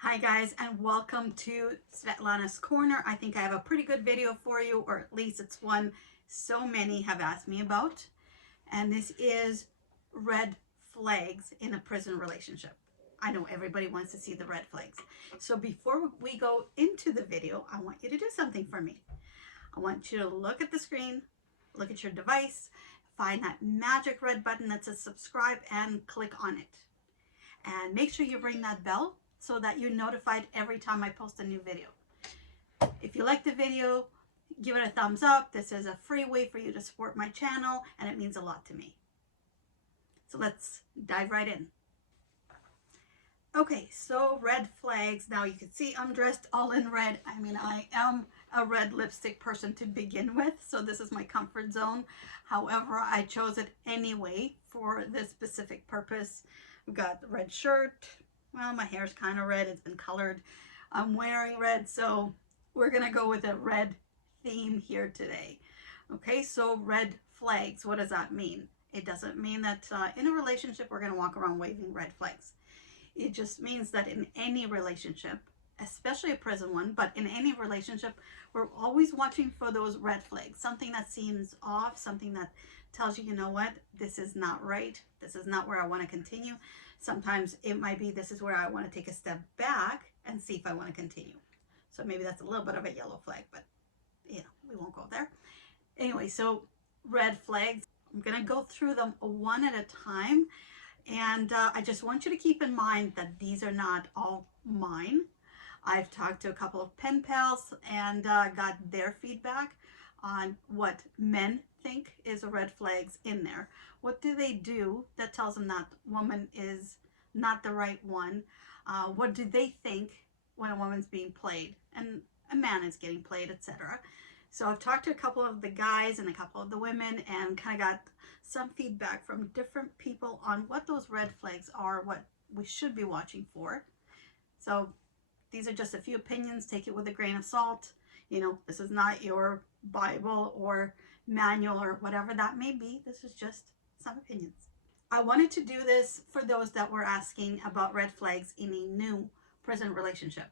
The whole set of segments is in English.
Hi guys, and welcome to Svetlana's Corner. I think I have a pretty good video for you, or at least it's one so many have asked me about. And this is red flags in a prison relationship. I know everybody wants to see the red flags. So before we go into the video, I want you to do something for me. I want you to look at the screen, look at your device, find that magic red button that says subscribe and click on it. And make sure you ring that bell so that you're notified every time I post a new video. If you like the video, give it a thumbs up. This is a free way for you to support my channel, and it means a lot to me. So let's dive right in. Okay, so red flags. Now you can see I'm dressed all in red. I mean, I am a red lipstick person to begin with, so this is my comfort zone. However, I chose it anyway for this specific purpose. We've got the red shirt. Well, my hair's kind of red. It's been colored. I'm wearing red, so we're going to go with a red theme here today. Okay, so red flags. What does that mean? It doesn't mean that in a relationship we're going to walk around waving red flags. It just means that in any relationship, especially a prison one, but in any relationship, we're always watching for those red flags. Something that seems off, something that tells you, you know what, this is not right. This is not where I want to continue. Sometimes it might be this is where I want to take a step back and see if I want to continue. So maybe that's a little bit of a yellow flag, but you know, we won't go there. Anyway, so red flags, I'm going to go through them one at a time. And I just want you to keep in mind that these are not all mine. I've talked to a couple of pen pals and got their feedback on what men think is red flags in there. What do they do that tells them that woman is not the right one? What do they think when a woman's being played and a man is getting played, etc.? So I've talked to a couple of the guys and a couple of the women and kind of got some feedback from different people on what those red flags are, what we should be watching for. So these are just a few opinions. Take it with a grain of salt. You know, this is not your Bible or manual or whatever that may be. This is just some opinions. I wanted to do this for those that were asking about red flags in a new prison relationship.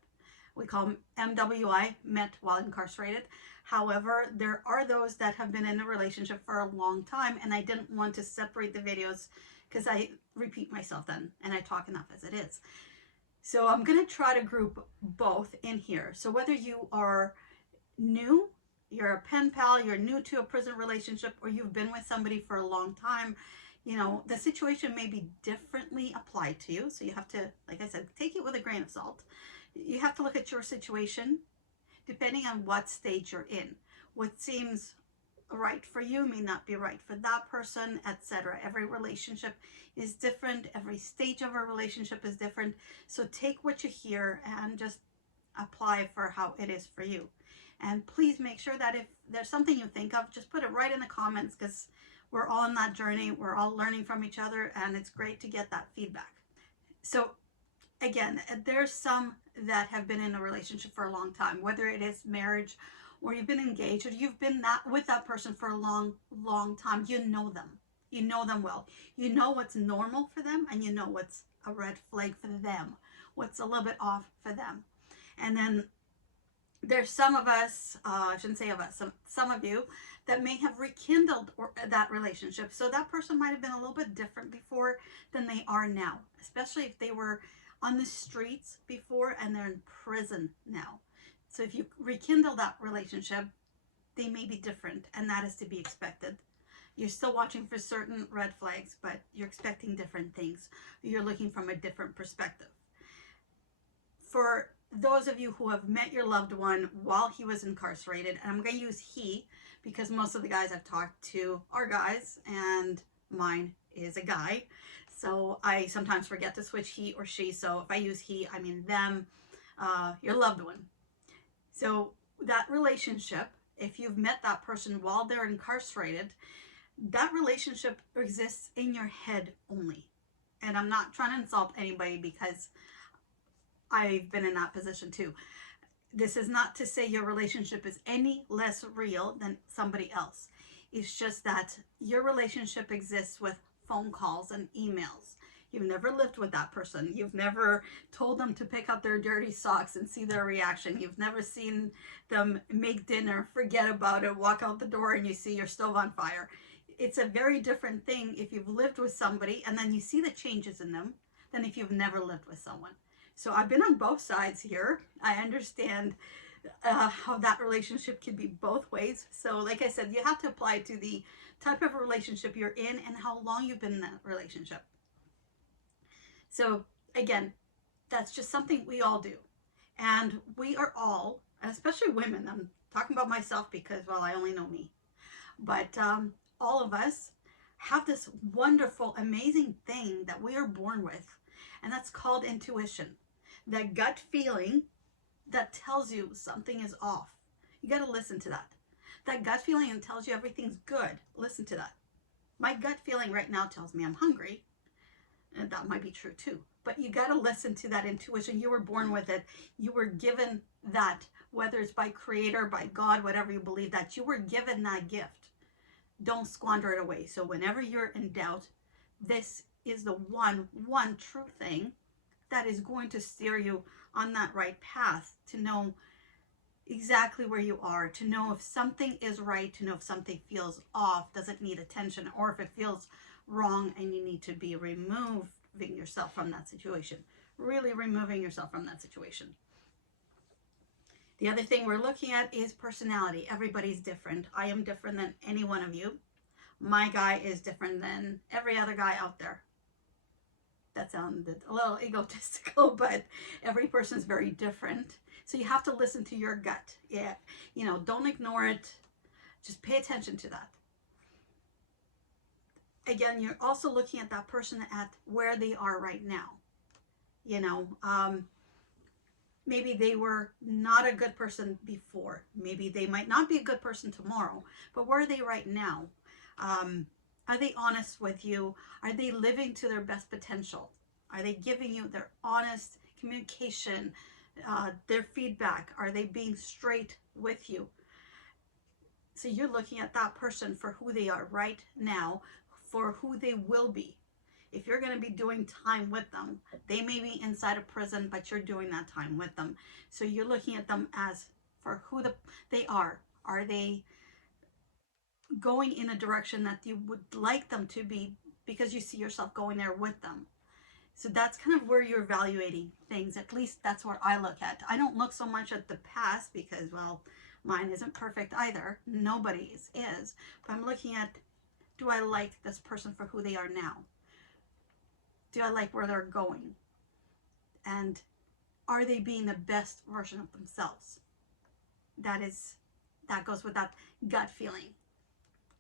We call them MWI, met while incarcerated. However, there are those that have been in a relationship for a long time, and I didn't want to separate the videos because I repeat myself then, and I talk enough as it is. So I'm going to try to group both in here. So whether you are new, you're a pen pal, you're new to a prison relationship, or you've been with somebody for a long time, you know, the situation may be differently applied to you. So you have to, like I said, take it with a grain of salt. You have to look at your situation depending on what stage you're in. What seems right for you may not be right for that person, etc. Every relationship is different. Every stage of a relationship is different. So take what you hear and just apply for how it is for you. And please make sure that if there's something you think of, just put it right in the comments, because we're all on that journey. We're all learning from each other, and it's great to get that feedback. So again, there's some that have been in a relationship for a long time, whether it is marriage or you've been engaged or you've been with that person for a long time. You know them. You know them well. You know what's normal for them, and you know what's a red flag for them, what's a little bit off for them. And then there's some of us, I shouldn't say of us, some of you that may have rekindled that relationship. So that person might have been a little bit different before than they are now, especially if they were on the streets before and they're in prison now. So if you rekindle that relationship, they may be different, and that is to be expected. You're still watching for certain red flags, but you're expecting different things. You're looking from a different perspective. For those of you who have met your loved one while he was incarcerated, and I'm going to use he because most of the guys I've talked to are guys and mine is a guy. So I sometimes forget to switch he or she. So if I use he, I mean them, your loved one. So that relationship, if you've met that person while they're incarcerated, that relationship exists in your head only. And I'm not trying to insult anybody because I've been in that position too. This is not to say your relationship is any less real than somebody else. It's just that your relationship exists with phone calls and emails. You've never lived with that person. You've never told them to pick up their dirty socks and see their reaction. You've never seen them make dinner, forget about it, walk out the door, and you see your stove on fire. It's a very different thing if you've lived with somebody and then you see the changes in them than if you've never lived with someone. So I've been on both sides here. I understand how that relationship can be both ways. So like I said, you have to apply to the type of relationship you're in and how long you've been in that relationship. So again, that's just something we all do. And we are all, and especially women, I'm talking about myself because, well, I only know me. But all of us have this wonderful, amazing thing that we are born with. And that's called intuition. That gut feeling that tells you something is off. You got to listen to that. That gut feeling that tells you everything's good. Listen to that. My gut feeling right now tells me I'm hungry. And that might be true too. But you got to listen to that intuition. You were born with it. You were given that, whether it's by Creator, by God, whatever you believe, that you were given that gift. Don't squander it away. So whenever you're in doubt, this is the one true thing that is going to steer you on that right path, to know exactly where you are, to know if something is right, to know if something feels off, doesn't need attention, or if it feels wrong and you need to be removing yourself from that situation. Really removing yourself from that situation. The other thing we're looking at is personality. Everybody's different. I am different than any one of you. My guy is different than every other guy out there. That sounded a little egotistical, but every person is very different. So you have to listen to your gut. Yeah, you know, don't ignore it. Just pay attention to that. Again, you're also looking at that person at where they are right now. You know, maybe they were not a good person before. Maybe they might not be a good person tomorrow, but where are they right now? Are they honest with you? Are they living to their best potential? Are they giving you their honest communication, their feedback? Are they being straight with you? So you're looking at that person for who they are right now, for who they will be. If you're going to be doing time with them, they may be inside a prison, but you're doing that time with them. So you're looking at them as for who they are. Are they going in a direction that you would like them to be because you see yourself going there with them? So that's kind of where you're evaluating things. At least that's what I look at. I don't look so much at the past because, well, mine isn't perfect either. Nobody's is. But I'm looking at, do I like this person for who they are now? Do I like where they're going? And are they being the best version of themselves? That goes with that gut feeling.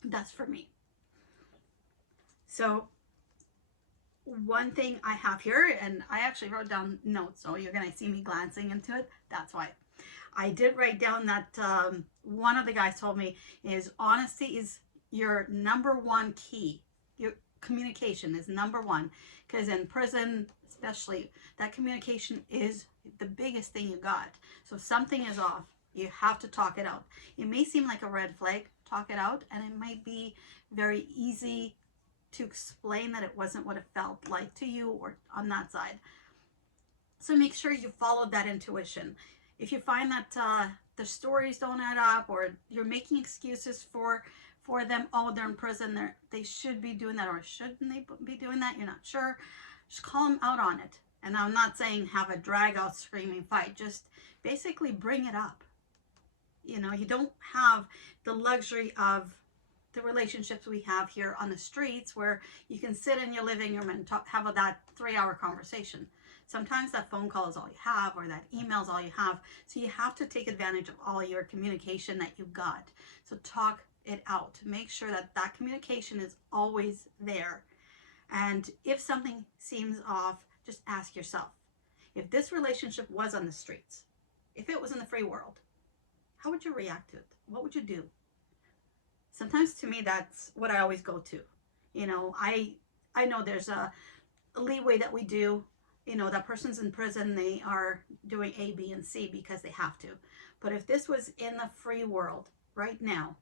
That's for me. So one thing I have here, and I actually wrote down notes, so you're going to see me glancing into it. That's why. I did write down that one of the guys told me is honesty is your number one key. Your communication is number one, because in prison especially, that communication is the biggest thing you got. So if something is off, you have to talk it out. It may seem like a red flag, talk it out, and it might be very easy to explain that it wasn't what it felt like to you or on that side. So make sure you follow that intuition. If you find that the stories don't add up, or you're making excuses for them, oh, they're in prison, they should be doing that, or shouldn't they be doing that, you're not sure, just call them out on it. And I'm not saying have a drag out screaming fight, just basically bring it up. You know, you don't have the luxury of the relationships we have here on the streets where you can sit in your living room and have that 3-hour conversation. Sometimes that phone call is all you have, or that email is all you have. So you have to take advantage of all your communication that you got. So talk it out. Make sure that that communication is always there. And if something seems off, just ask yourself, if this relationship was on the streets, if it was in the free world, how would you react to it? What would you do? Sometimes to me, that's what I always go to. You know, I know there's a leeway that we do. You know, that person's in prison, they are doing A, B, and C because they have to. But if this was in the free world right now,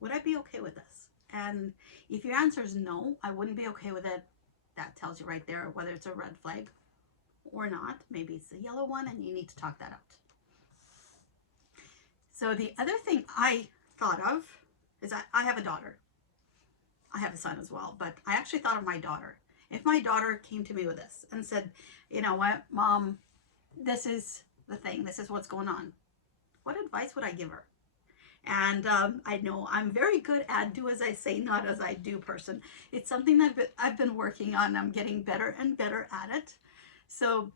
would I be okay with this? And if your answer is no, I wouldn't be okay with it, That tells you right there whether it's a red flag or not. Maybe it's a yellow one and you need to talk that out. So the other thing I thought of is I have a daughter. I have a son as well, but I actually thought of my daughter. If my daughter came to me with this and said, you know what, Mom, this is the thing, this is what's going on, what advice would I give her? And I know I'm very good at do as I say, not as I do person. It's something that I've been working on. I'm getting better and better at it. So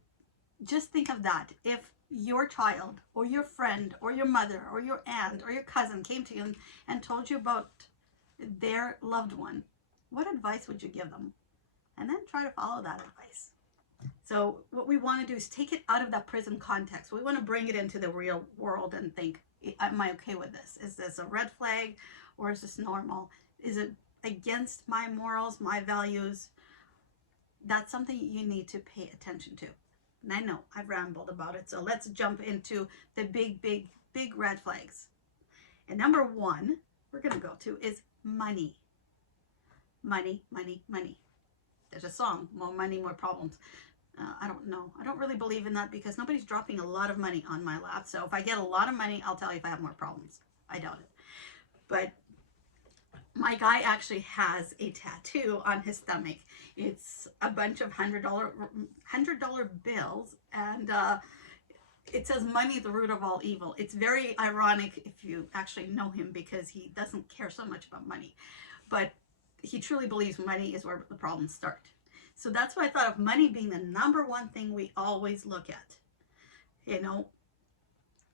just think of that. If your child or your friend or your mother or your aunt or your cousin came to you and told you about their loved one, what advice would you give them? And then try to follow that advice. So what we want to do is take it out of that prison context. We want to bring it into the real world and think, am I okay with this? Is this a red flag or is this normal? Is it against my morals, my values? That's something you need to pay attention to. And I know I've rambled about it. So let's jump into the big red flags. And number one we're going to go to is money. Money, money, money. There's a song, more money, more problems. I don't know. I don't really believe in that because nobody's dropping a lot of money on my lap. So if I get a lot of money, I'll tell you if I have more problems. I doubt it. But my guy actually has a tattoo on his stomach. It's a bunch of $100 bills, and it says money the root of all evil. It's very ironic if you actually know him because he doesn't care so much about money. But he truly believes money is where the problems start. So that's why I thought of money being the number one thing we always look at. You know,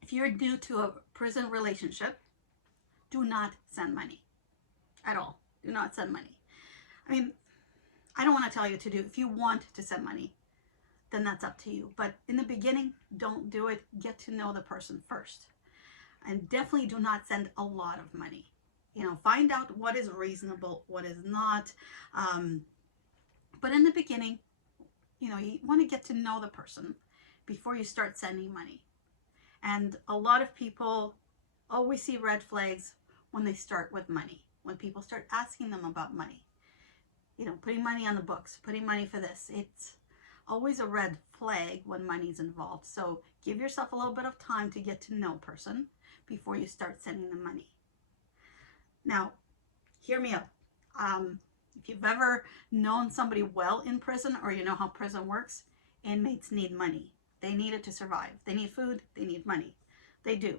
if you're new to a prison relationship, do not send money at all. Do not send money. I mean, I don't want to tell you what to do. If you want to send money, then that's up to you. But in the beginning, don't do it. Get to know the person first. And definitely do not send a lot of money. You know, find out what is reasonable, what is not. But in the beginning, you know, you want to get to know the person before you start sending money. And a lot of people always see red flags when they start with money. When people start asking them about money. You know, putting money on the books, putting money for this. It's always a red flag when money's involved. So give yourself a little bit of time to get to know a person before you start sending them money. Now, hear me out. If you've ever known somebody well in prison, or you know how prison works, inmates need money. They need it to survive. They need food. They need money. They do.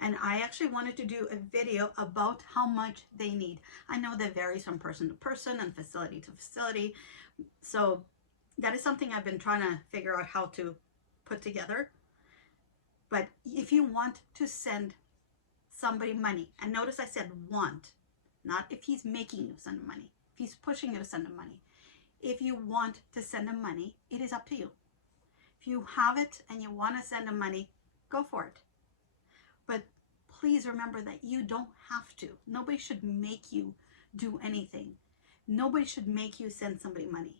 And I actually wanted to do a video about how much they need. I know that varies from person to person and facility to facility. So that is something I've been trying to figure out how to put together. But if you want to send somebody money, and notice I said want, not if he's making you send him money. If he's pushing you to send him money. If you want to send him money, it is up to you. If you have it and you want to send him money, go for it. But please remember that you don't have to. Nobody should make you do anything. Nobody should make you send somebody money.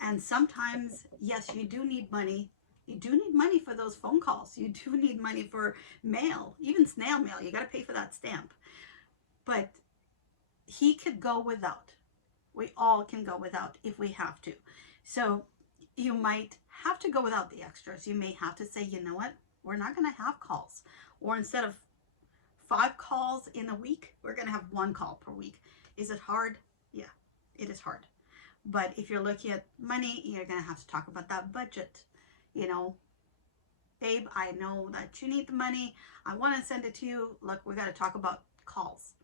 And sometimes, yes, you do need money. You do need money for those phone calls. You do need money for mail, even snail mail. You got to pay for that stamp. But he could go without. We all can go without if we have to. So you might have to go without the extras. You may have to say, you know what? We're not going to have calls. Or instead of 5 calls in a week, we're going to have 1 call per week. Is it hard? Yeah, it is hard. But if you're looking at money, you're going to have to talk about that budget. You know, babe, I know that you need the money. I want to send it to you. Look, we got to talk about calls.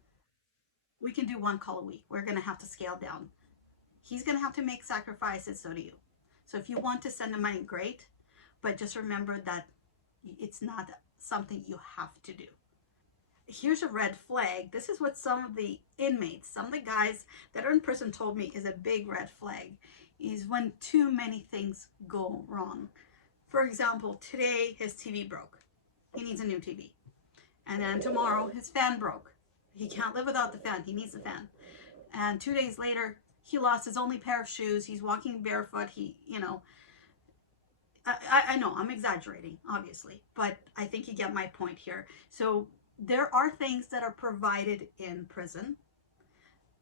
We can do 1 call a week. We're going to have to scale down. He's going to have to make sacrifices, so do you. So if you want to send the money, great. But just remember that it's not something you have to do. Here's a red flag. This is what some of the inmates, some of the guys that are in prison told me is a big red flag, is when too many things go wrong. For example, today his TV broke. He needs a new TV. And then tomorrow his fan broke. He can't live without the fan. He needs the fan. And 2 days later, he lost his only pair of shoes. He's walking barefoot. He, you know, I know I'm exaggerating, obviously, but I think you get my point here. So there are things that are provided in prison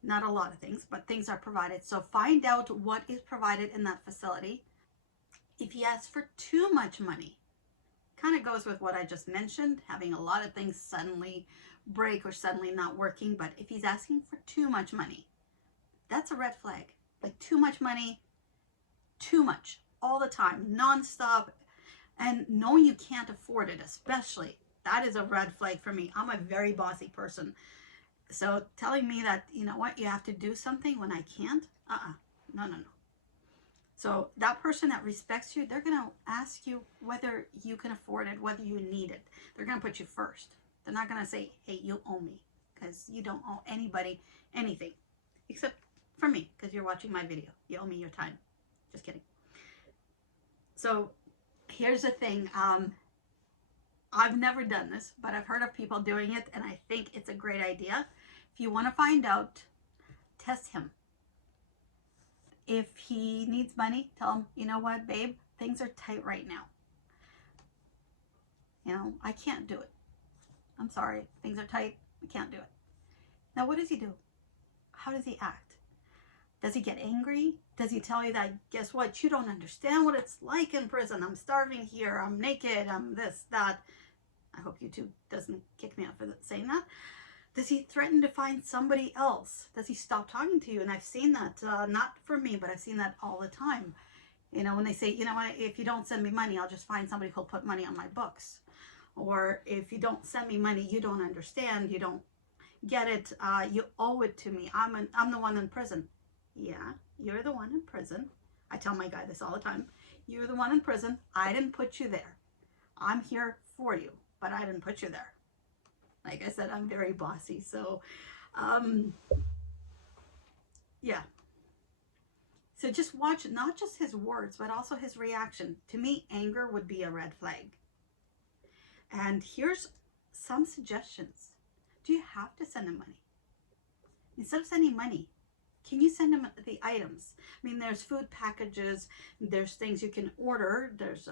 Not a lot of things, but things are provided. So find out what is provided in that facility. If he asks for too much money, kind of goes with what I just mentioned, having a lot of things suddenly break or suddenly not working. But if he's asking for too much money, that's a red flag. Like too much money, too much, all the time, nonstop, and knowing you can't afford it, especially, that is a red flag for me. I'm a very bossy person. So telling me that, you know what, you have to do something when I can't, no, no, no. So that person that respects you, they're going to ask you whether you can afford it, whether you need it. They're going to put you first. They're not going to say, hey, you owe me, because you don't owe anybody anything, except for me, because you're watching my video. You owe me your time. Just kidding. So here's the thing. I've never done this, but I've heard of people doing it, and I think it's a great idea. If you want to find out, test him. If he needs money, tell him, you know what, babe, things are tight right now. You know, I can't do it. I'm sorry, things are tight. I can't do it. Now, what does he do? How does he act? Does he get angry? Does he tell you that, guess what, you don't understand what it's like in prison. I'm starving here. I'm naked. I'm this, that. I hope YouTube doesn't kick me out for saying that. Does he threaten to find somebody else? Does he stop talking to you? And I've seen that, not for me, but I've seen that all the time. You know, when they say, you know, if you don't send me money, I'll just find somebody who'll put money on my books. Or if you don't send me money, you don't understand, you don't get it, you owe it to me. I'm the one in prison. Yeah, you're the one in prison. I tell my guy this all the time. You're the one in prison. I didn't put you there. I'm here for you, but I didn't put you there. Like I said, I'm very bossy. So, yeah. So just watch not just his words, but also his reaction. To me, anger would be a red flag. And here's some suggestions. Do you have to send him money? Instead of sending money, can you send him the items? I mean, there's food packages, there's things you can order, there's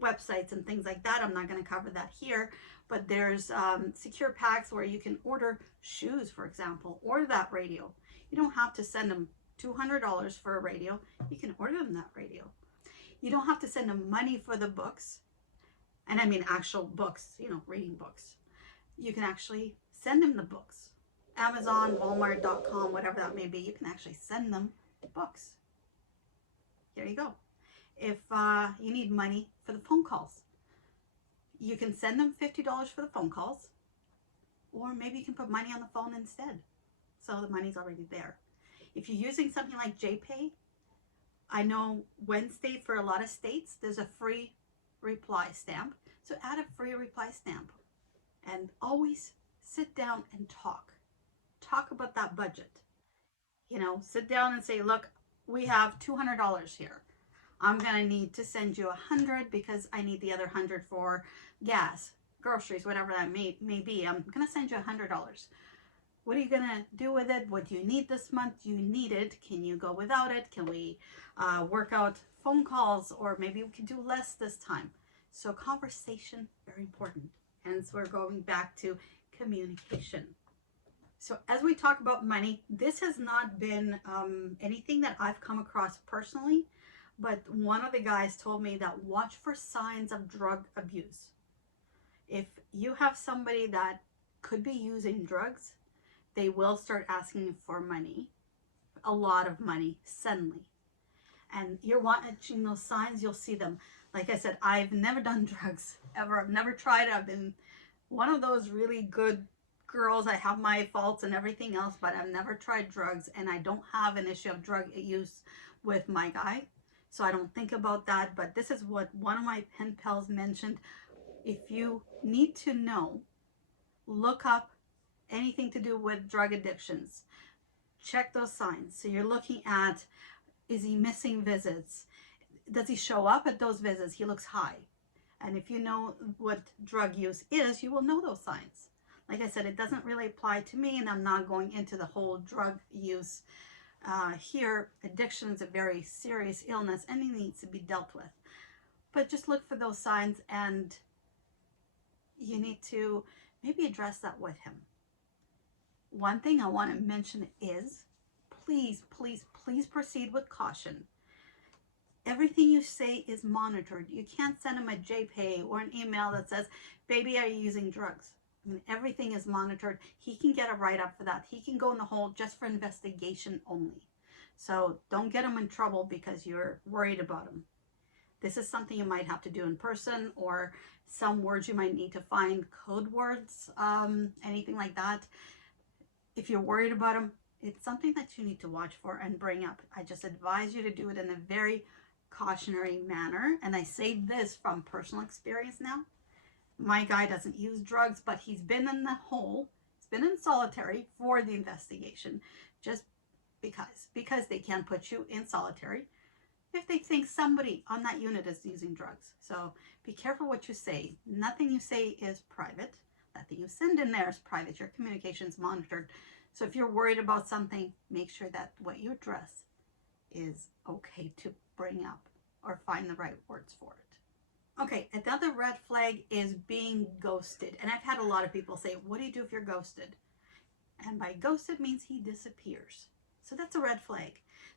websites and things like that. I'm not going to cover that here, but there's secure packs where you can order shoes, for example, or that radio. You don't have to send them $200 for a radio. You can order them that radio. You don't have to send them money for the books. And I mean actual books, you know, reading books. You can actually send them the books. Amazon, Walmart.com, whatever that may be, you can actually send them books. Here you go. If you need money for the phone calls, you can send them $50 for the phone calls, or maybe you can put money on the phone instead. So the money's already there. If you're using something like JPay, I know Wednesday for a lot of states, there's a free reply stamp. So add a free reply stamp and always sit down and talk. Talk about that budget. You know, sit down and say, look, we have $200 here. I'm going to need to send you $100 because I need the other $100 for gas, groceries, whatever that may be. I'm going to send you $100. What are you going to do with it? What do you need this month? Do you need it? Can you go without it? Can we work out phone calls, or maybe we can do less this time? So conversation, very important. Hence, we're going back to communication. So as we talk about money, this has not been anything that I've come across personally, but one of the guys told me that watch for signs of drug abuse. If you have somebody that could be using drugs, they will start asking for money, a lot of money, suddenly. And you're watching those signs, you'll see them. Like I said, I've never done drugs, ever. I've never tried. I've been one of those really good girls. I have my faults and everything else, but I've never tried drugs, and I don't have an issue of drug use with my guy. So I don't think about that, but this is what one of my pen pals mentioned. If you need to know, look up anything to do with drug addictions. Check those signs. So you're looking at, is he missing visits? Does he show up at those visits? He looks high. And if you know what drug use is, you will know those signs. Like I said, it doesn't really apply to me, and I'm not going into the whole drug use here. Addiction is a very serious illness, and it needs to be dealt with. But just look for those signs, and you need to maybe address that with him. One thing I want to mention is please, please, please proceed with caution. Everything you say is monitored. You can't send him a JPay or an email that says, baby, are you using drugs? I mean, everything is monitored. He can get a write-up for that. He can go in the hole just for investigation only. So don't get him in trouble because you're worried about him. This is something you might have to do in person, or some words you might need to find code words, anything like that. If you're worried about him, it's something that you need to watch for and bring up. I just advise you to do it in a very cautionary manner. And I say this from personal experience now. My guy doesn't use drugs, but he's been in the hole. He's been in solitary for the investigation just because they can't put you in solitary if they think somebody on that unit is using drugs. So be careful what you say. Nothing you say is private. Nothing you send in there is private. Your communication is monitored. So if you're worried about something, make sure that what you address is okay to bring up or find the right words for it. Okay, another red flag is being ghosted. And I've had a lot of people say, what do you do if you're ghosted? And by ghosted means he disappears. So that's a red flag.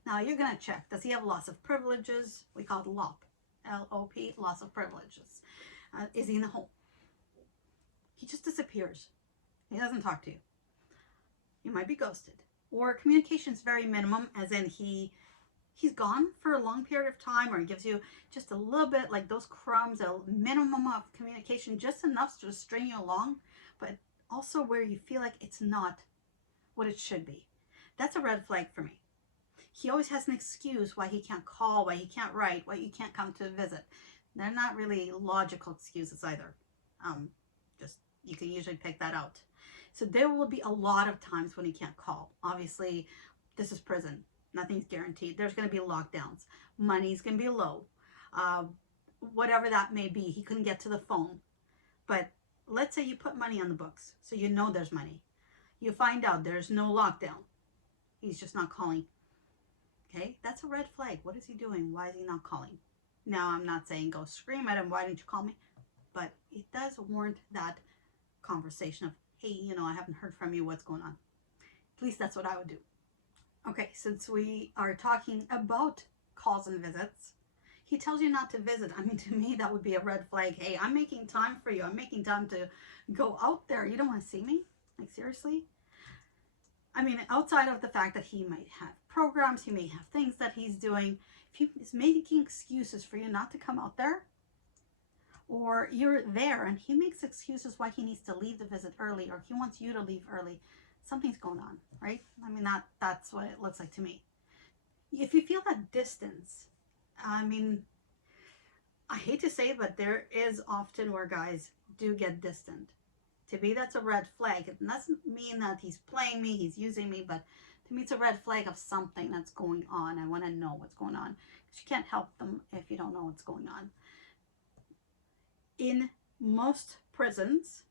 Now you're going to check, does he have loss of privileges? We call it LOP, L-O-P, loss of privileges. Is he in the hole? He just disappears. He doesn't talk to you. You might be ghosted. Or communication is very minimum, as in he's gone for a long period of time, or he gives you just a little bit, like those crumbs, a minimum of communication, just enough to string you along, but also where you feel like it's not what it should be. That's a red flag for me. He always has an excuse why he can't call, why he can't write, why you can't come to visit. They're not really logical excuses either. Just you can usually pick that out. So there will be a lot of times when he can't call. Obviously, this is prison. Nothing's guaranteed. There's going to be lockdowns. Money's going to be low. Whatever that may be, he couldn't get to the phone. But let's say you put money on the books, so you know there's money. You find out there's no lockdown. He's just not calling. Okay, that's a red flag. What is he doing? Why is he not calling? Now, I'm not saying go scream at him, why didn't you call me? But it does warrant that conversation of, hey, I haven't heard from you, what's going on? At least that's what I would do. Okay, since we are talking about calls and visits, he tells you not to visit. I mean, to me, that would be a red flag. Hey, I'm making time for you. I'm making time to go out there. You don't want to see me? Like, seriously? I mean, outside of the fact that he might have programs, he may have things that he's doing, if he is making excuses for you not to come out there, or you're there and he makes excuses why he needs to leave the visit early, or he wants you to leave early, something's going on, right? I mean, that's what it looks like to me. If you feel that distance, I mean, I hate to say it, but there is often where guys do get distant. To me, that's a red flag. It doesn't mean that he's playing me, he's using me, but to me, it's a red flag of something that's going on. I want to know what's going on, because you can't help them if you don't know what's going on. In most prisons,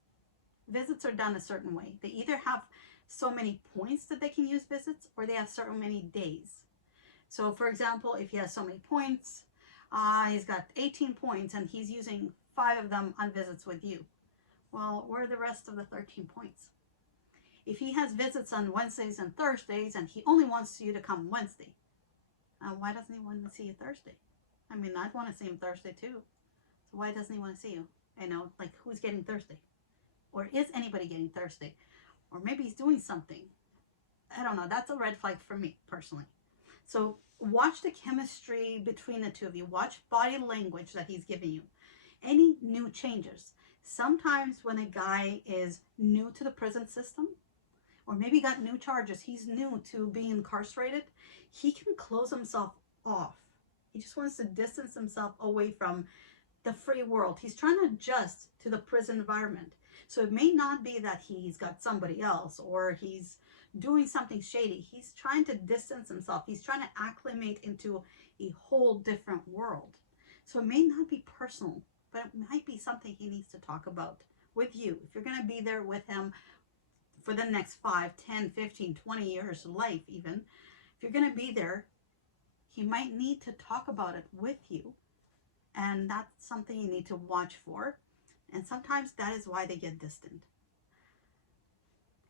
visits are done a certain way. They either have so many points that they can use visits, or they have so many days. So, for example, if he has so many points, he's got 18 points, and he's using 5 of them on visits with you. Well, where are the rest of the 13 points? If he has visits on Wednesdays and Thursdays, and he only wants you to come Wednesday, why doesn't he want to see you Thursday? I mean, I'd want to see him Thursday too. So why doesn't he want to see you? Like, who's getting Thursday? Or is anybody getting Thursday? Or maybe he's doing something. I don't know. That's a red flag for me, personally. So watch the chemistry between the two of you. Watch body language that he's giving you. Any new changes. Sometimes when a guy is new to the prison system, or maybe got new charges, he's new to being incarcerated, he can close himself off. He just wants to distance himself away from the free world. He's trying to adjust to the prison environment. So it may not be that he's got somebody else or he's doing something shady. He's trying to distance himself. He's trying to acclimate into a whole different world. So it may not be personal, but it might be something he needs to talk about with you. If you're going to be there with him for the next 5, 10, 15, 20 years, life even, if you're going to be there, he might need to talk about it with you. And that's something you need to watch for. And sometimes that is why they get distant.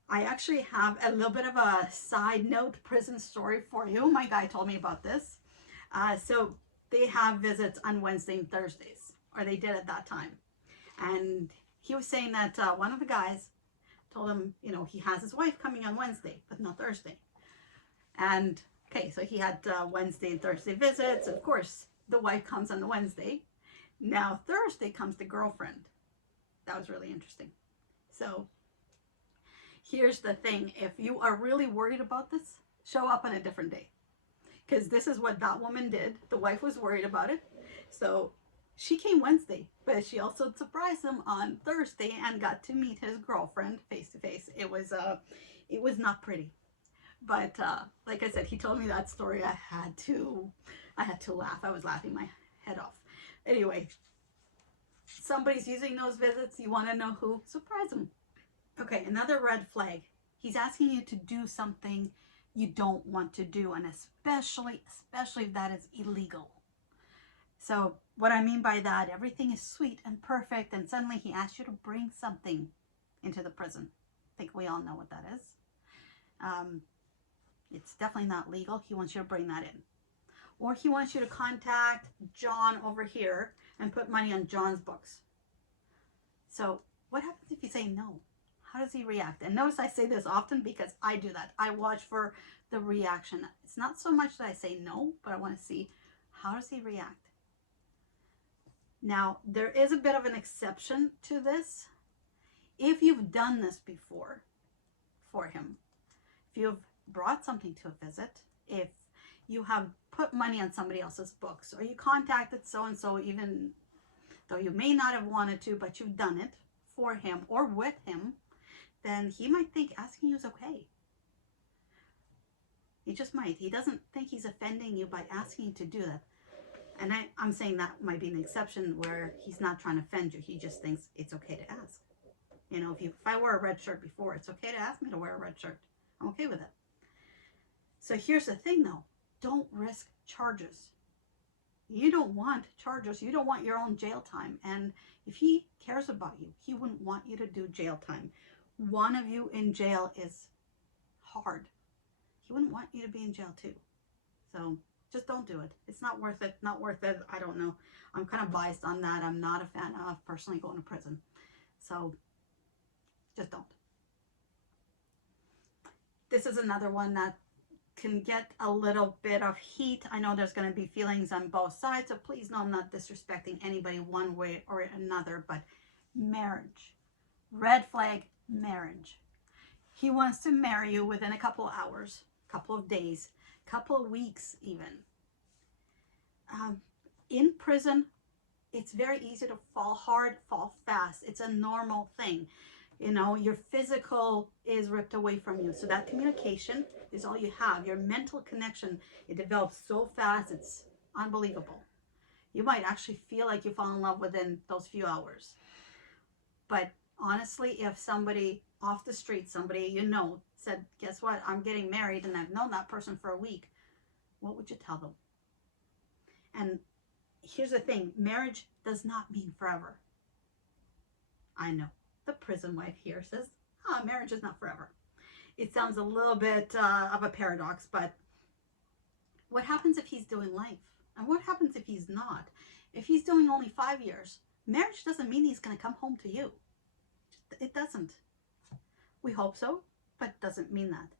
I actually have a little bit of a side note prison story for you. My guy told me about this. So they have visits on Wednesday and Thursdays, or they did at that time. And he was saying that one of the guys told him, you know, he has his wife coming on Wednesday, but not Thursday. And okay, so he had Wednesday and Thursday visits. Of course, the wife comes on the Wednesday. Now Thursday comes the girlfriend. That was really interesting. So here's the thing. If you are really worried about this, show up on a different day. Because this is what that woman did. The wife was worried about it. So she came Wednesday, but she also surprised him on Thursday and got to meet his girlfriend face to face. It was not pretty. But like I said, he told me that story. I had to laugh. I was laughing my head off. Anyway, somebody's using those visits. You want to know who? Surprise them. Okay, another red flag. He's asking you to do something you don't want to do, and especially if that is illegal. So what I mean by that, everything is sweet and perfect, and suddenly he asks you to bring something into the prison. I think we all know what that is. It's definitely not legal. He wants you to bring that in. Or he wants you to contact John over here and put money on John's books. So what happens if you say no? How does he react? And notice I say this often because I do that. I watch for the reaction. It's not so much that I say no, but I want to see how does he react. Now, there is a bit of an exception to this. If you've done this before for him, if you've brought something to a visit, if you have put money on somebody else's books, or you contacted so-and-so even though you may not have wanted to, but you've done it for him or with him, then he might think asking you is okay. He just might. He doesn't think he's offending you by asking you to do that. And I'm saying that might be an exception where he's not trying to offend you. He just thinks it's okay to ask. You know, if I wore a red shirt before, it's okay to ask me to wear a red shirt. I'm okay with it. So here's the thing though. Don't risk charges. You don't want charges. You don't want your own jail time. And if he cares about you, he wouldn't want you to do jail time. One of you in jail is hard. He wouldn't want you to be in jail too. So just don't do it. It's not worth it. Not worth it. I don't know. I'm kind of biased on that. I'm not a fan of personally going to prison. So just don't. This is another one that can get a little bit of heat. I know there's going to be feelings on both sides, so please know I'm not disrespecting anybody one way or another, but marriage. Red flag, marriage. He wants to marry you within a couple of hours, couple of days, couple of weeks even. In prison, it's very easy to fall hard, fall fast. It's a normal thing. You know, your physical is ripped away from you. So that communication is all you have. Your mental connection, it develops so fast, it's unbelievable. You might actually feel like you fall in love within those few hours. But honestly, if somebody off the street, somebody you know, said, guess what, I'm getting married and I've known that person for a week, what would you tell them? And here's the thing, marriage does not mean forever. I know. The prison wife here says, marriage is not forever. It sounds a little bit of a paradox, but what happens if he's doing life? And what happens if he's not? If he's doing only 5 years, marriage doesn't mean he's going to come home to you. It doesn't. We hope so, but it doesn't mean that.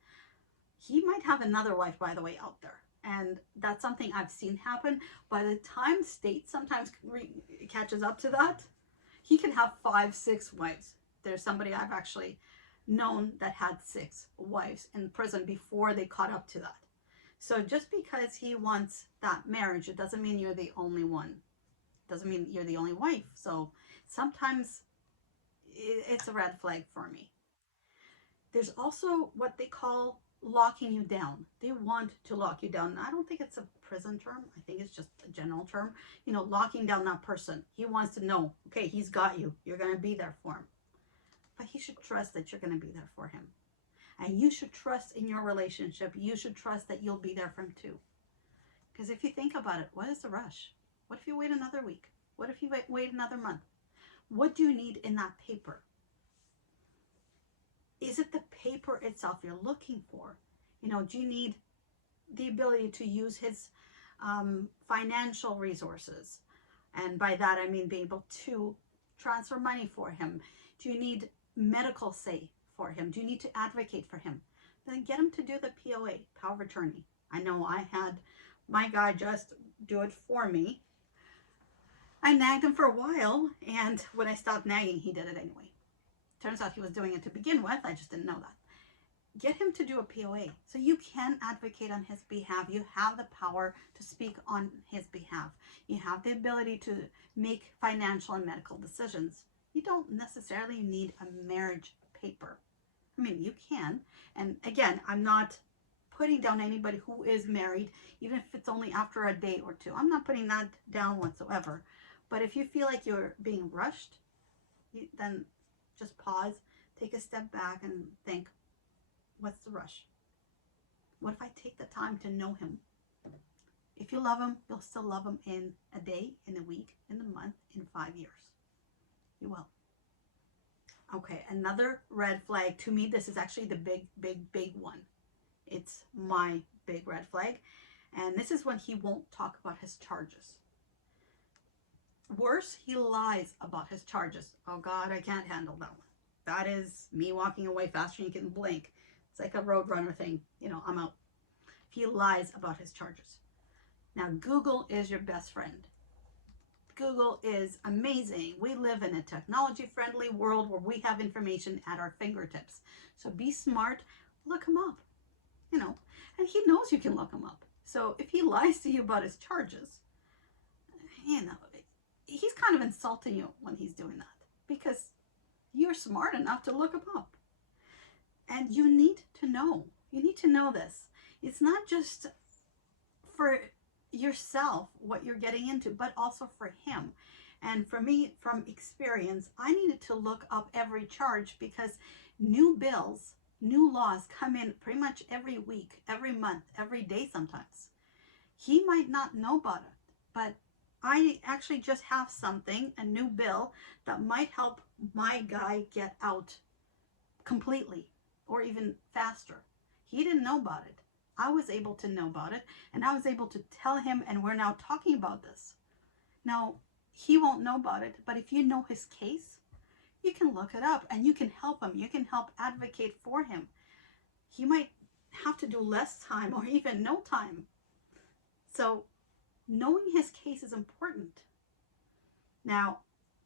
He might have another wife, by the way, out there. And that's something I've seen happen. By the time state sometimes catches up to that, he can have 5, 6 wives. There's somebody I've actually known that had 6 wives in prison before they caught up to that. So just because he wants that marriage, it doesn't mean you're the only one. It doesn't mean you're the only wife. So sometimes it's a red flag for me. There's also what they call locking you down. They want to lock you down. I don't think it's a prison term. I think it's just a general term. You know, locking down that person. He wants to know, okay, he's got you. You're going to be there for him. But he should trust that you're going to be there for him. And you should trust in your relationship. You should trust that you'll be there for him too. Because if you think about it, what is the rush? What if you wait another week? What if you wait another month? What do you need in that paper? Is it the paper itself you're looking for? You know, do you need the ability to use his financial resources? And by that, I mean being able to transfer money for him. Do you need medical say for him? Do you need to advocate for him? Then get him to do the POA, power of attorney. I know I had my guy just do it for me. I nagged him for a while, and when I stopped nagging, he did it anyway. Turns out he was doing it to begin with. I just didn't know that. Get him to do a POA so you can advocate on his behalf. You have the power to speak on his behalf. You have the ability to make financial and medical decisions. You don't necessarily need a marriage paper. I mean, you can. And again, I'm not putting down anybody who is married, even if it's only after a day or two. I'm not putting that down whatsoever. But if you feel like you're being rushed, then just pause, take a step back and think, what's the rush? What if I take the time to know him? If you love him, you'll still love him in a day, in a week, in a month, in 5 years. You will. Okay, another red flag. To me, this is actually the big one. It's my big red flag. And this is when he won't talk about his charges. Worse, he lies about his charges. Oh God, I can't handle that one. That is me walking away faster than you can blink. It's like a roadrunner thing. You know, I'm out. He lies about his charges. Now, Google is your best friend. Google is amazing. We live in a technology-friendly world where we have information at our fingertips. So be smart. Look him up. You know, and he knows you can look him up. So if he lies to you about his charges, you know, he's kind of insulting you when he's doing that because you're smart enough to look him up. And you need to know. You need to know this. It's not just for yourself what you're getting into, but also for him. And for me, from experience, I needed to look up every charge because new bills, new laws come in pretty much every week, every month, every day sometimes. He might not know about it, but I actually just have something, a new bill, that might help my guy get out completely or even faster. He didn't know about it. I was able to know about it, and I was able to tell him, and we're now talking about this. Now, he won't know about it, but if you know his case, you can look it up, and you can help him. You can help advocate for him. He might have to do less time or even no time. So knowing his case is important. Now,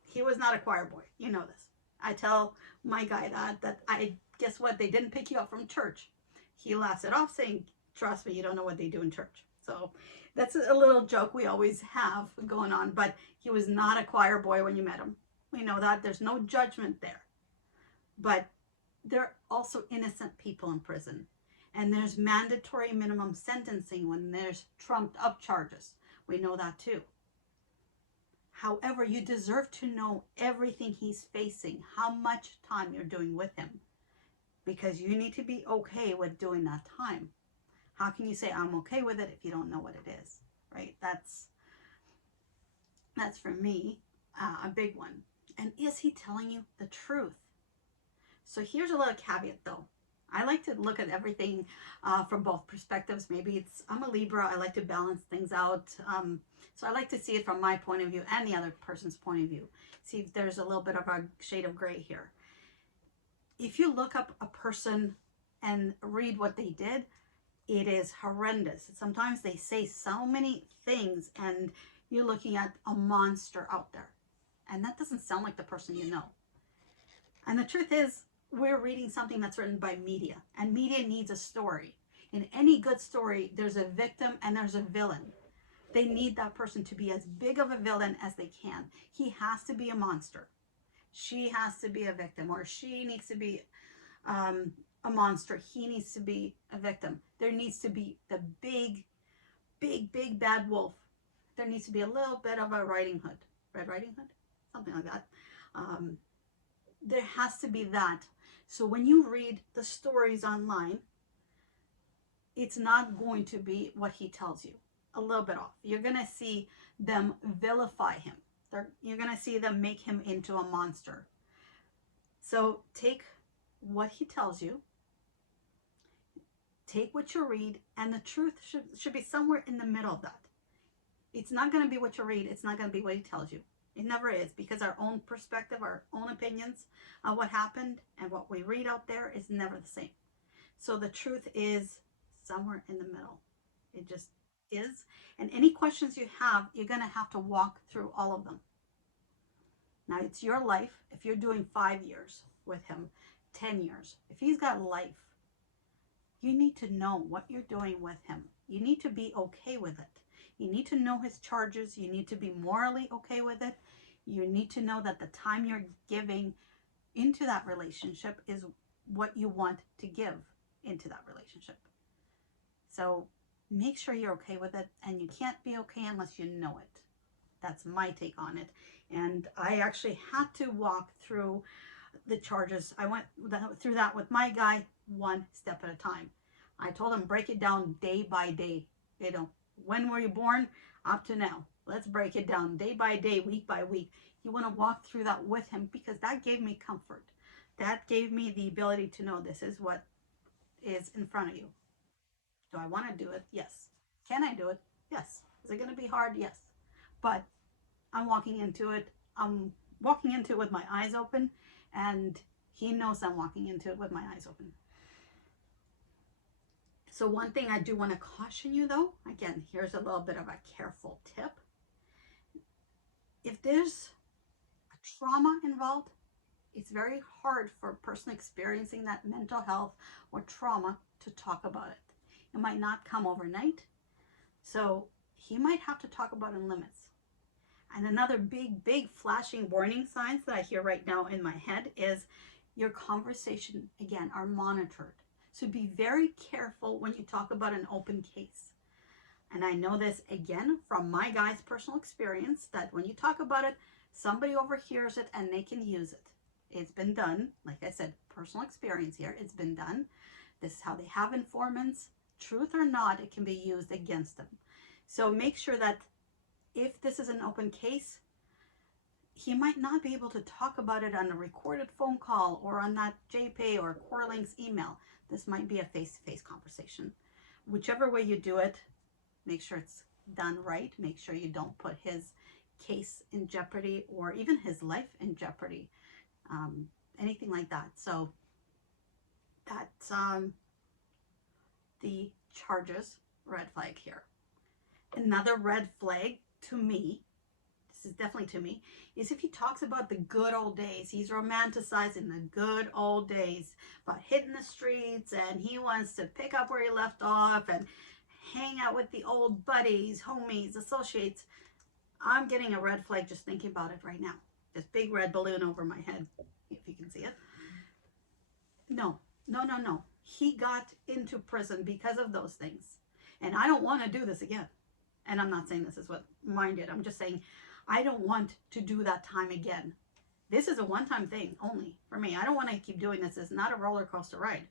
he was not a choir boy. You know this. I tell my guy that guess what? They didn't pick you up from church. He laughs it off saying, trust me, you don't know what they do in church. So that's a little joke we always have going on, but he was not a choir boy when you met him. We know that. There's no judgment there. But there are also innocent people in prison. And there's mandatory minimum sentencing when there's trumped up charges. We know that too. However, you deserve to know everything he's facing, how much time you're doing with him, because you need to be okay with doing that time. How can you say I'm okay with it if you don't know what it is, right? That's for me a big one. And is he telling you the truth? So here's a little caveat though. I like to look at everything from both perspectives. Maybe I'm a Libra. I like to balance things out. So I like to see it from my point of view and the other person's point of view. See if there's a little bit of a shade of gray here. If you look up a person and read what they did, it is horrendous. Sometimes they say so many things and you're looking at a monster out there. And that doesn't sound like the person you know. And the truth is, we're reading something that's written by media. And media needs a story. In any good story, there's a victim and there's a villain. They need that person to be as big of a villain as they can. He has to be a monster. She has to be a victim, or she needs to be a monster. He needs to be a victim. There needs to be the big bad wolf. There needs to be a little bit of a Riding Hood. Red Riding Hood? Something like that. There has to be that. So when you read the stories online, it's not going to be what he tells you. A little bit off. You're going to see them vilify him. You're going to see them make him into a monster. So take what he tells you, take what you read, and the truth should be somewhere in the middle of that. It's not going to be what you read. It's not going to be what he tells you. It never is, because our own perspective, our own opinions on what happened and what we read out there is never the same. So the truth is somewhere in the middle. It just is. And any questions you have, you're going to have to walk through all of them. Now, it's your life. If you're doing 5 years with him, 10 years, if he's got life, you need to know what you're doing with him. You need to be okay with it. You need to know his charges. You need to be morally okay with it. You need to know that the time you're giving into that relationship is what you want to give into that relationship. So make sure you're okay with it, and you can't be okay unless you know it. That's my take on it. And I actually had to walk through the charges. I went through that with my guy one step at a time. I told him, break it down day by day. You know, when were you born up to now? Let's break it down day by day, week by week. You want to walk through that with him, because that gave me comfort. That gave me the ability to know this is what is in front of you. Do I want to do it? Yes. Can I do it? Yes. Is it going to be hard? Yes. But I'm walking into it. I'm walking into it with my eyes open, and he knows I'm walking into it with my eyes open. So one thing I do want to caution you, though, again, here's a little bit of a careful tip. If there's a trauma involved, it's very hard for a person experiencing that mental health or trauma to talk about it. It might not come overnight. So he might have to talk about in limits. And another big flashing warning signs that I hear right now in my head is your conversation, again, are monitored. So be very careful when you talk about an open case. And I know this, again, from my guy's personal experience, that when you talk about it, somebody overhears it and they can use it. It's been done. Like I said, personal experience here. It's been done. This is how they have informants. Truth or not, it can be used against them. So make sure that if this is an open case, he might not be able to talk about it on a recorded phone call or on that JPay or Quarlinks email. This might be a face-to-face conversation. Whichever way you do it, make sure it's done right. Make sure you don't put his case in jeopardy or even his life in jeopardy. Anything like that. So that's the charges red flag here. Another red flag to me, this is definitely to me, is if he talks about the good old days. He's romanticizing the good old days, about hitting the streets, and he wants to pick up where he left off and hang out with the old buddies, homies, associates. I'm getting a red flag just thinking about it right now. This big red balloon over my head, if you can see it. No. He got into prison because of those things. And I don't want to do this again. And I'm not saying this is what mine did. I'm just saying I don't want to do that time again. This is a one-time thing only for me. I don't want to keep doing this. It's not a roller coaster ride.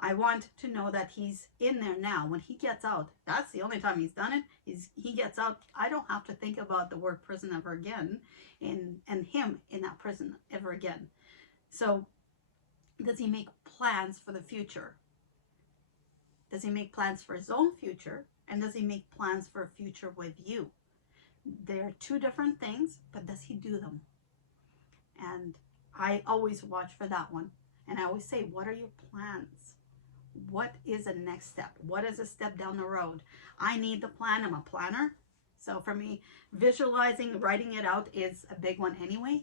I want to know that he's in there now. When he gets out, that's the only time he's done it. He gets out. I don't have to think about the word prison ever again and him in that prison ever again. So does he make plans for the future? Does he make plans for his own future? And does he make plans for a future with you? They're two different things, but does he do them? And I always watch for that one. And I always say, what are your plans? What is a next step? What is a step down the road? I need the plan. I'm a planner. So for me, visualizing, writing it out is a big one anyway.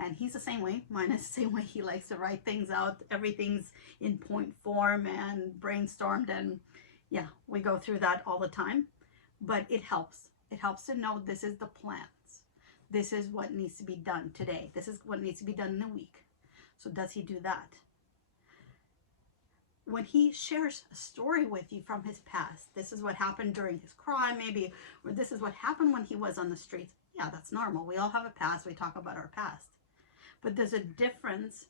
And he's the same way. Mine is the same way. He likes to write things out. Everything's in point form and brainstormed. And yeah, we go through that all the time. But it helps. It helps to know this is the plans. This is what needs to be done today. This is what needs to be done in a week. So does he do that? When he shares a story with you from his past, this is what happened during his crime maybe, or this is what happened when he was on the streets. Yeah, that's normal. We all have a past. We talk about our past. But there's a difference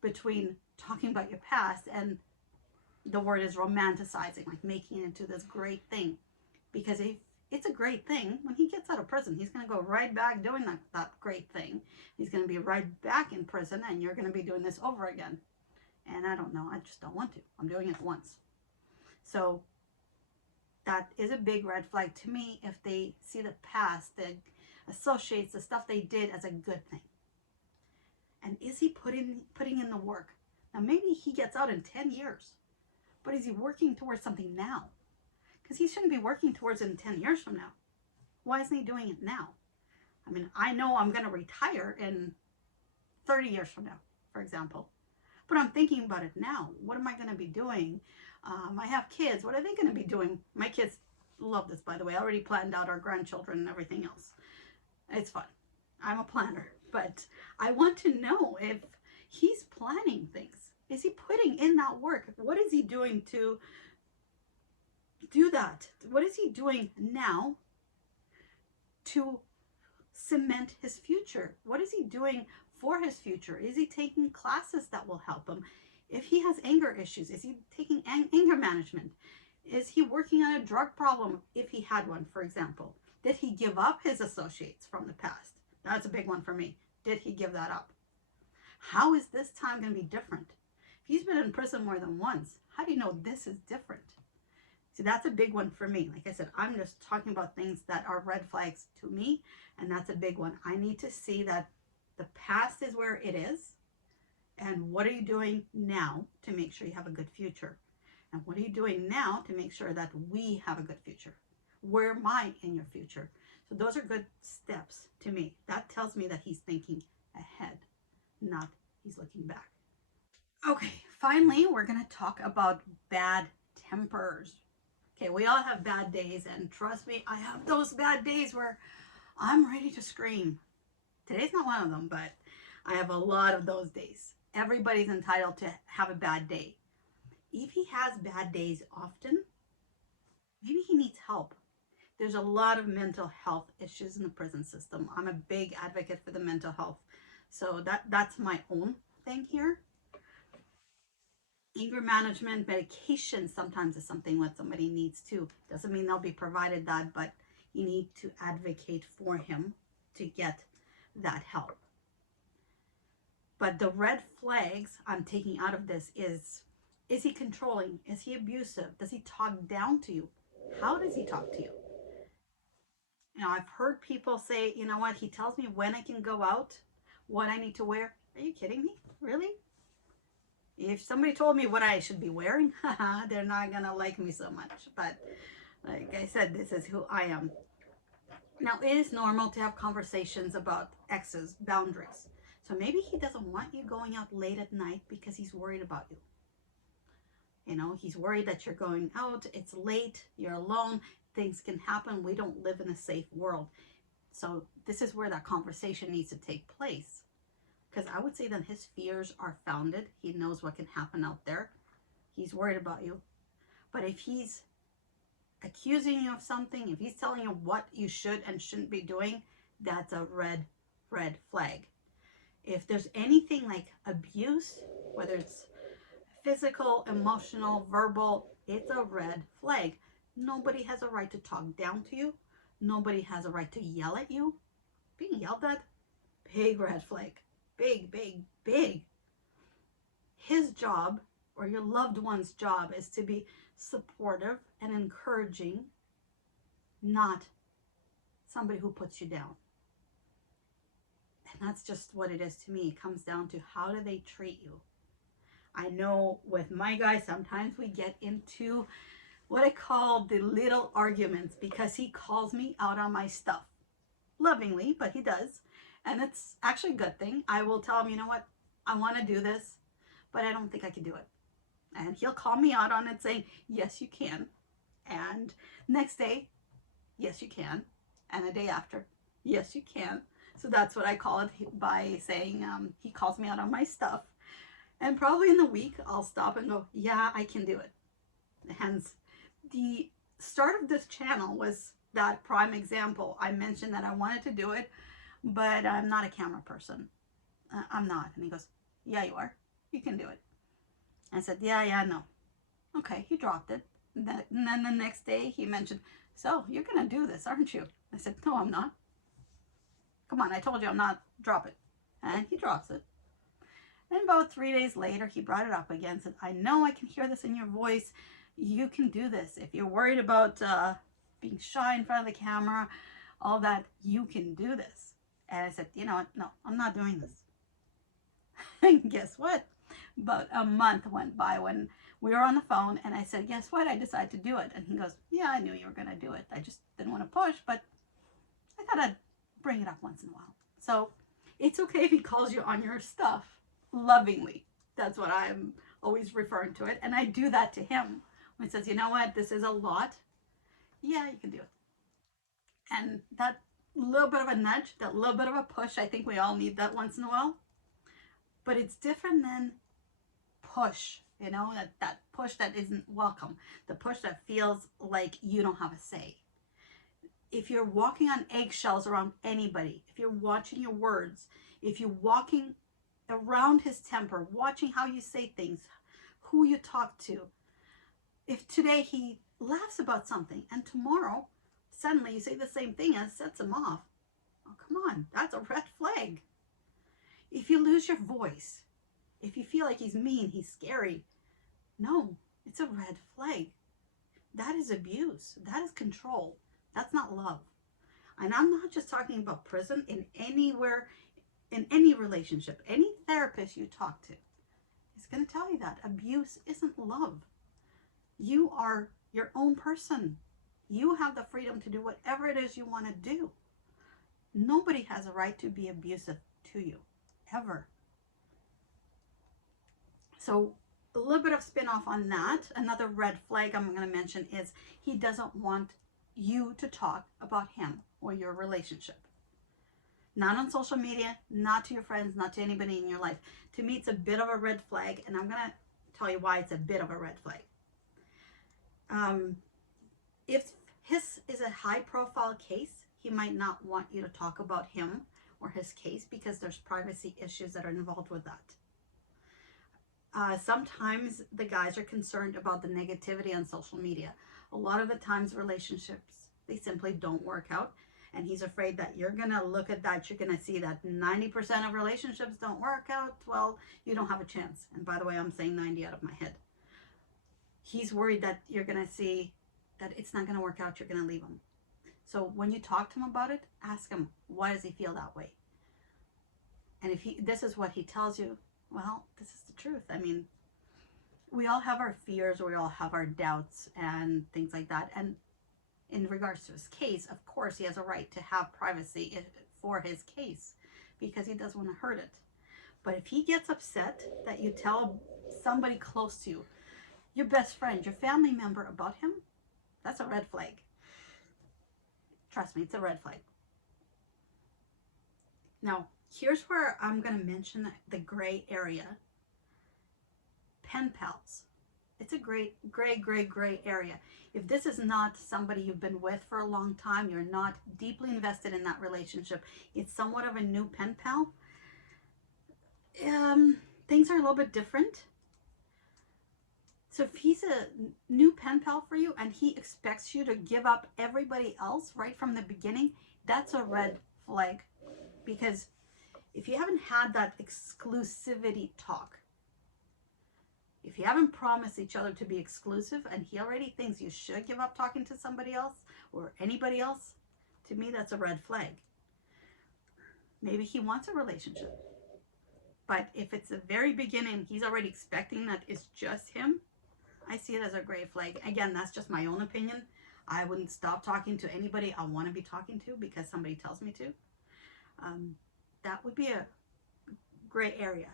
between talking about your past and the word is romanticizing, like making it into this great thing. Because if it's a great thing, when he gets out of prison, he's going to go right back doing that great thing. He's going to be right back in prison, and you're going to be doing this over again. And I don't know, I just don't want to. I'm doing it once. So that is a big red flag to me if they see the past, the associates, the stuff they did as a good thing. And is he putting in the work? Now maybe he gets out in 10 years, but is he working towards something now? Because he shouldn't be working towards it in 10 years from now. Why isn't he doing it now? I mean, I know I'm going to retire in 30 years from now, for example, but I'm thinking about it now. What am I going to be doing? I have kids. What are they going to be doing? My kids love this, by the way. I already planned out our grandchildren and everything else. It's fun. I'm a planner, but I want to know if he's planning things. Is he putting in that work? What is he doing to do that? What is he doing now to cement his future? What is he doing for his future? Is he taking classes that will help him? If he has anger issues, is he taking anger management? Is he working on a drug problem if he had one, for example? Did he give up his associates from the past? That's a big one for me. Did he give that up? How is this time going to be different? If he's been in prison more than once, how do you know this is different? See, that's a big one for me. Like I said, I'm just talking about things that are red flags to me, and that's a big one. I need to see that the past is where it is, and what are you doing now to make sure you have a good future? And what are you doing now to make sure that we have a good future? Where am I in your future? So those are good steps to me. That tells me that he's thinking ahead, not he's looking back. Okay, finally, we're going to talk about bad tempers. Okay, we all have bad days, and trust me, I have those bad days where I'm ready to scream. Today's not one of them, but I have a lot of those days. Everybody's entitled to have a bad day. If he has bad days often, maybe he needs help. There's a lot of mental health issues in the prison system. I'm a big advocate for the mental health. So that's my own thing here. Anger management, medication sometimes is something what somebody needs too. Doesn't mean they'll be provided that, but you need to advocate for him to get that help. But the red flags I'm taking out of this is he controlling? Is he abusive? Does he talk down to you? How does he talk to you? You know, I've heard people say, you know what, he tells me when I can go out, what I need to wear. Are you kidding me? Really? If somebody told me what I should be wearing, they're not going to like me so much. But like I said, this is who I am. Now, it is normal to have conversations about exes, boundaries. So maybe he doesn't want you going out late at night because he's worried about you. You know, he's worried that you're going out, it's late, you're alone, things can happen. We don't live in a safe world. So this is where that conversation needs to take place. Because I would say that his fears are founded. He knows what can happen out there. He's worried about you. But if he's accusing you of something, if he's telling you what you should and shouldn't be doing, that's a red flag. If there's anything like abuse, whether it's physical, emotional, verbal, it's a red flag. Nobody has a right to talk down to you. Nobody has a right to yell at you. Being yelled at, big red flag. Big, big, big. His job, or your loved one's job, is to be supportive and encouraging, not somebody who puts you down. And that's just what it is to me. It comes down to how do they treat you. I know with my guy, sometimes we get into what I call the little arguments because he calls me out on my stuff. Lovingly, but he does. And it's actually a good thing. I will tell him, you know what, I want to do this, but I don't think I can do it. And he'll call me out on it saying, yes, you can. And next day, yes, you can. And the day after, yes, you can. So that's what I call it by saying he calls me out on my stuff. And probably in the week, I'll stop and go, yeah, I can do it. Hence, the start of this channel was that prime example. I mentioned that I wanted to do it, but I'm not a camera person. I'm not. And he goes, yeah, you are. You can do it. I said, yeah, no. Okay, he dropped it. And then the next day he mentioned, so you're going to do this, aren't you? I said, no, I'm not. Come on, I told you I'm not. Drop it. And he drops it. And about 3 days later, he brought it up again, said, I know I can hear this in your voice. You can do this. If you're worried about being shy in front of the camera, all that, you can do this. And I said, you know what? No, I'm not doing this. And guess what? About a month went by when we were on the phone, and I said, guess what? I decided to do it. And he goes, yeah, I knew you were going to do it. I just didn't want to push, but I thought I'd bring it up once in a while. So it's okay if he calls you on your stuff lovingly. That's what I'm always referring to it. And I do that to him when he says, you know what? This is a lot. Yeah, you can do it. And that little bit of a nudge, that little bit of a push, I think we all need that once in a while. But it's different than push, you know, that push that isn't welcome, the push that feels like you don't have a say. If you're walking on eggshells around anybody, if you're watching your words, if you're walking around his temper, watching how you say things, who you talk to, if today he laughs about something and tomorrow suddenly you say the same thing and it sets him off, oh, come on, that's a red flag. If you lose your voice, if you feel like he's mean, he's scary, no, it's a red flag. That is abuse. That is control. That's not love. And I'm not just talking about prison, in anywhere, in any relationship, any therapist you talk to is going to tell you that abuse isn't love. You are your own person. You have the freedom to do whatever it is you want to do. Nobody has a right to be abusive to you, ever. So a little bit of spin-off on that. Another red flag I'm going to mention is he doesn't want you to talk about him or your relationship. Not on social media, not to your friends, not to anybody in your life. To me, it's a bit of a red flag, and I'm going to tell you why it's a bit of a red flag. If his is a high-profile case, he might not want you to talk about him or his case because there's privacy issues that are involved with that. Sometimes the guys are concerned about the negativity on social media. A lot of the times relationships, they simply don't work out. And he's afraid that you're going to look at that. You're going to see that 90% of relationships don't work out. Well, you don't have a chance. And by the way, I'm saying 90 out of my head. He's worried that you're going to see that it's not going to work out. You're going to leave him. So when you talk to him about it, ask him, why does he feel that way? And if this is what he tells you, well, this is the truth. I mean, we all have our fears, we all have our doubts and things like that. And in regards to his case, of course, he has a right to have privacy for his case because he doesn't want to hurt it. But if he gets upset that you tell somebody close to you, your best friend, your family member about him, that's a red flag. Trust me, it's a red flag. Now, here's where I'm going to mention the gray area. Pen pals. It's a great gray area. If this is not somebody you've been with for a long time, you're not deeply invested in that relationship, it's somewhat of a new pen pal, things are a little bit different. So if he's a new pen pal for you and he expects you to give up everybody else right from the beginning, that's a red flag. Because if you haven't had that exclusivity talk, if you haven't promised each other to be exclusive and he already thinks you should give up talking to somebody else or anybody else, to me, that's a red flag. Maybe he wants a relationship. But if it's the very beginning, he's already expecting that it's just him, I see it as a gray flag. Again, that's just my own opinion. I wouldn't stop talking to anybody I want to be talking to because somebody tells me to. That would be a gray area.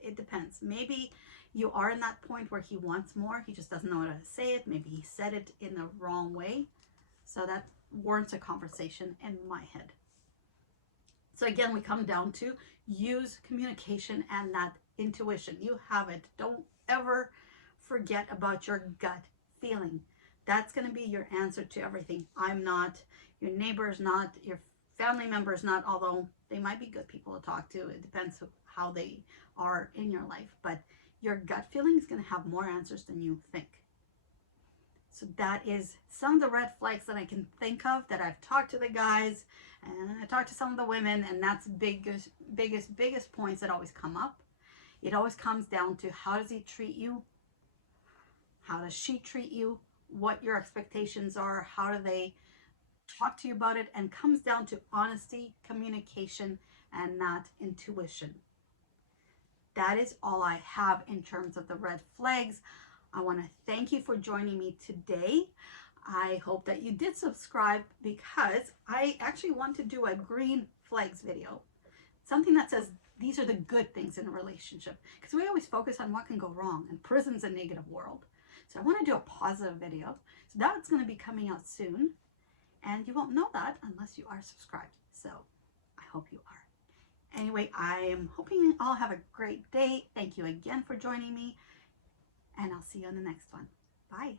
It depends. Maybe you are in that point where he wants more. He just doesn't know how to say it. Maybe he said it in the wrong way. So that warrants a conversation in my head. So again, we come down to use communication and that intuition. You have it. Don't ever forget about your gut feeling. That's going to be your answer to everything. I'm not, your neighbor's not, your family member's not, although they might be good people to talk to. It depends how they are in your life. But your gut feeling is going to have more answers than you think. So that is some of the red flags that I can think of that I've talked to the guys and I talked to some of the women, and that's biggest points that always come up. It always comes down to how does he treat you? How does she treat you? What your expectations are? How do they talk to you about it? And comes down to honesty, communication, and not intuition. That is all I have in terms of the red flags. I want to thank you for joining me today. I hope that you did subscribe, because I actually want to do a green flags video. Something that says these are the good things in a relationship. Because we always focus on what can go wrong, and prison's a negative world. So I want to do a positive video. So that's going to be coming out soon. And you won't know that unless you are subscribed. So I hope you are. Anyway, I am hoping you all have a great day. Thank you again for joining me. And I'll see you on the next one. Bye.